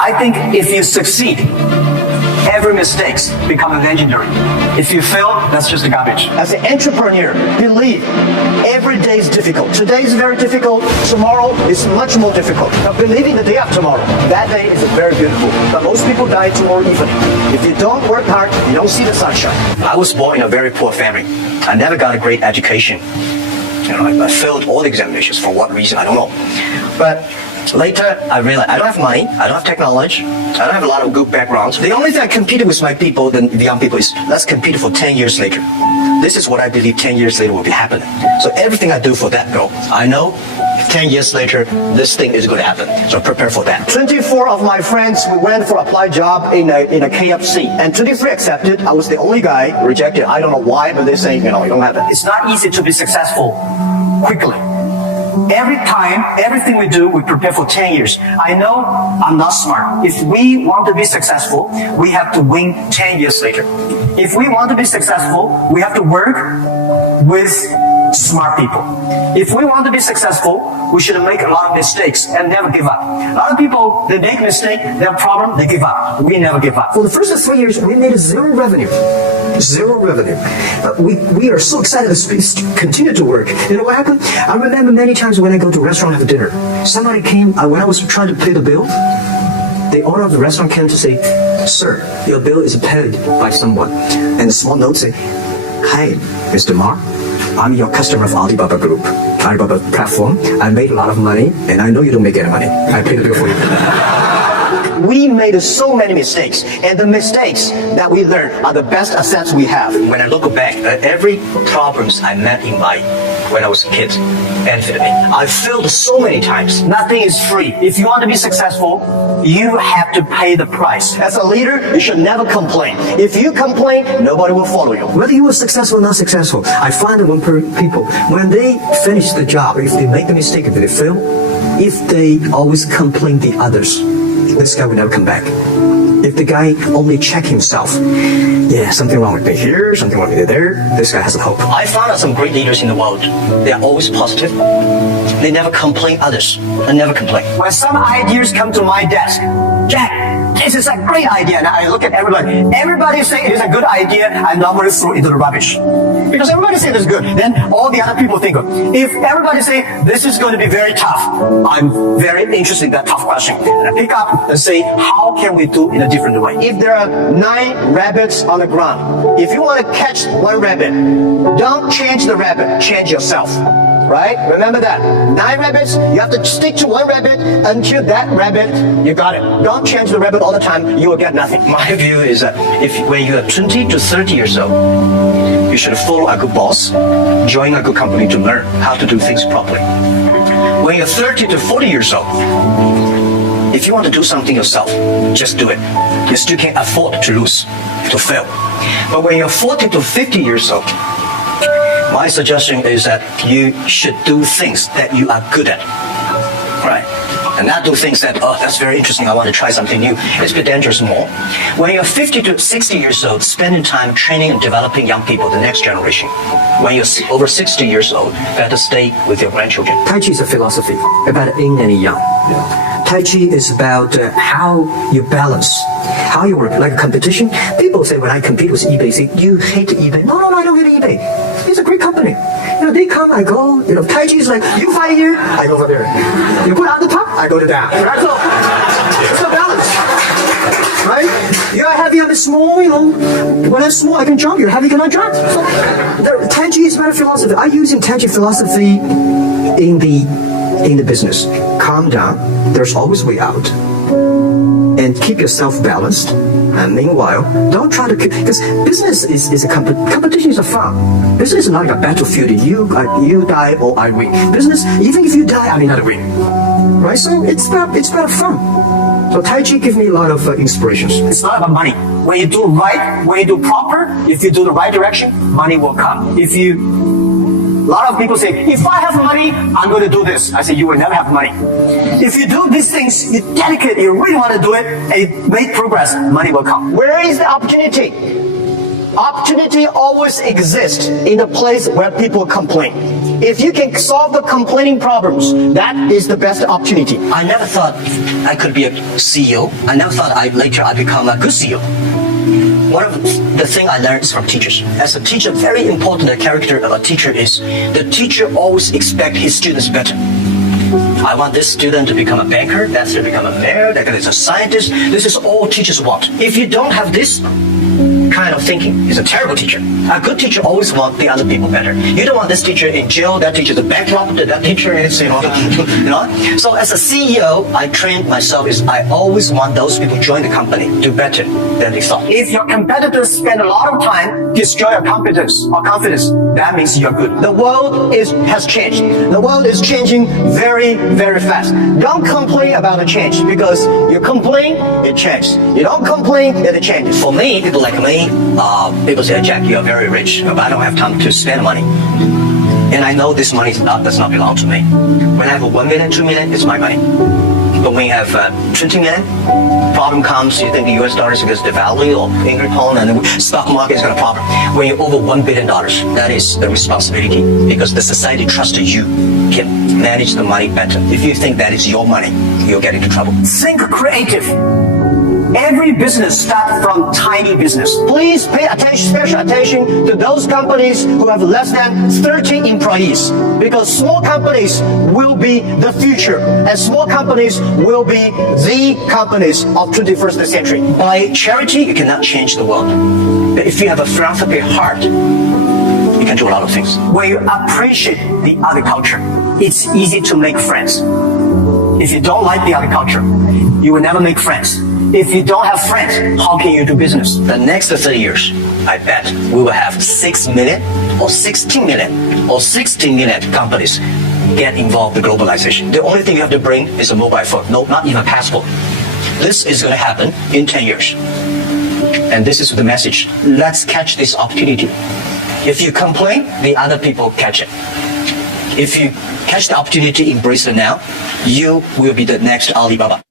I think if you succeed, every mistakes become legendary. If you fail, that's just garbage. As an entrepreneur, believe every day is difficult. Today is very difficult. Tomorrow is much more difficult. Now, believing the day after tomorrow, that day is very beautiful. But most people die tomorrow evening. If you don't work hard, you don't see the sunshine. I was born in a very poor family. I never got a great education. I failed all the examinations. For what reason, I don't know. But later, I realized I don't have money, I don't have technology, I don't have a lot of good backgrounds. The only thing I competed with my people, the young people, is let's compete for 10 years later. This is what I believe 10 years later will be happening. So everything I do for that goal, I know 10 years later, this thing is going to happen. So prepare for that. 24 of my friends, we went for applied job in a KFC. And 23 accepted. I was the only guy rejected. I don't know why, but they say, you don't have it. It's not easy to be successful quickly. Every time, everything we do, we prepare for 10 years. I know I'm not smart. If we want to be successful, we have to win 10 years later. If we want to be successful, we have to work with smart people. If we want to be successful, we should make a lot of mistakes and never give up. A lot of people, they make mistakes, they have problem, they give up. We never give up. For the first 3 years, we made zero revenue. Zero revenue. We are so excited to continue to work. You know what happened? I remember many times when I go to a restaurant have dinner, somebody came, when I was trying to pay the bill, the owner of the restaurant came to say, "Sir, your bill is paid by someone." And a small note say, "Hi, Mr. Ma, I'm your customer of Alibaba Group, Alibaba platform. I made a lot of money, and I know you don't make any money. I pay the bill for you." We made so many mistakes, and the mistakes that we learned are the best assets we have. When I look back at every problems I met in life when I was a kid benefited me. I failed so many times. Nothing is free. If you want to be successful, you have to pay the price. As a leader, you should never complain. If you complain, nobody will follow you. Whether you were successful or not successful, I find that when people, when they finish the job, if they make the mistake, if they fail, if they always complain the others, this guy will never come back. If the guy only check himself, yeah, something wrong with me here, something wrong with me there, this guy has a hope. I found out some great leaders in the world. They are always positive. They never complain others. They never complain. When some ideas come to my desk, Jack, this is a great idea. And I look at everybody. Everybody say it is a good idea. I normally throw it into the rubbish. Because everybody say this is good. Then all the other people think, if everybody say this is going to be very tough, I'm very interested in that tough question. And I pick up and say, how can we do in a different way? If there are 9 rabbits on the ground, if you want to catch one rabbit, don't change the rabbit, change yourself. Right? Remember that. 9 rabbits, you have to stick to one rabbit until that rabbit, you got it. Don't change the rabbit all the time, you will get nothing. My view is that when you are 20 to 30 years old, you should follow a good boss, join a good company to learn how to do things properly. When you're 30 to 40 years old, if you want to do something yourself, just do it. You still can't afford to lose, to fail. But when you're 40 to 50 years old, my suggestion is that you should do things that you are good at, right? And not do things that, that's very interesting, I want to try something new. It's a bit dangerous more. When you're 50 to 60 years old, spending time training and developing young people, the next generation. When you're over 60 years old, better stay with your grandchildren. Tai Chi is a philosophy about yin and yang. Tai Chi is about how you balance, how you work, like a competition. People say when I compete with eBay, say, you hate eBay. No, I don't hate eBay. It's a great company. They come, I go. Tai Chi is like, you fight here, I go over there. You put on the top, I go to down. Right? So, it's a balance. Right? You're heavy, I'm small, when I'm small, I can jump. You're heavy, you cannot jump. So, Tai Chi is about philosophy. I'm using Tai Chi philosophy in the business. Calm down. There's always a way out. And keep yourself balanced. And meanwhile, don't try to, because business is a competition is a fun. Business is not like a battlefield. You die or I win. Business, even if you die, I may not win. Right? So it's about fun. So Tai Chi gives me a lot of inspirations. It's not about money. When you do right, when you do proper, if you do the right direction, money will come. A lot of people say, if I have money, I'm going to do this. I say, you will never have money. If you do these things, you dedicate, you really want to do it, and you make progress, money will come. Where is the opportunity? Opportunity always exists in a place where people complain. If you can solve the complaining problems, that is the best opportunity. I never thought I could be a CEO. I never thought later I'd become a good CEO. One of the things I learned is from teachers. As a teacher, very important character of a teacher is the teacher always expects his students better. I want this student to become a banker, that student to become a mayor, that guy is a scientist. This is all teachers want. If you don't have this kind of thinking, he's a terrible teacher. A good teacher always wants the other people better. You don't want this teacher in jail, that teacher is a bankrupt, that teacher is, you know. So as a CEO, I trained myself is I always want those people to join the company, do better than they thought. If your competitors spend a lot of time destroy your competence or confidence, that means you're good. The world has changed. The world is changing very, very fast. Don't complain about the change because you complain, it changes. You don't complain, it changes. For me, people like me, people say, Jack, you're very rich, but I don't have time to spend money. And I know this money does not belong to me. When I have 1 million, 2 million, it's my money. But when you have 20 million, problem comes, you think the US dollar is going to devalue or Ingertone and the stock market is going to problem. When you're over $1 billion, that is the responsibility because the society trusts you can manage the money better. If you think that is your money, you'll get into trouble. Think creative. Every business starts from tiny business. Please pay attention, special attention to those companies who have less than 30 employees because small companies will be the future and small companies will be the companies of 21st century. By charity, you cannot change the world. But if you have a philanthropy heart, you can do a lot of things. When you appreciate the other culture, it's easy to make friends. If you don't like the other culture, you will never make friends. If you don't have friends, how can you do business? The next 30 years, I bet we will have 6 million or 16 million or 60 million companies get involved in globalization. The only thing you have to bring is a mobile phone. No, not even a passport. This is going to happen in 10 years. And this is the message. Let's catch this opportunity. If you complain, the other people catch it. If you catch the opportunity, embrace it now, you will be the next Alibaba.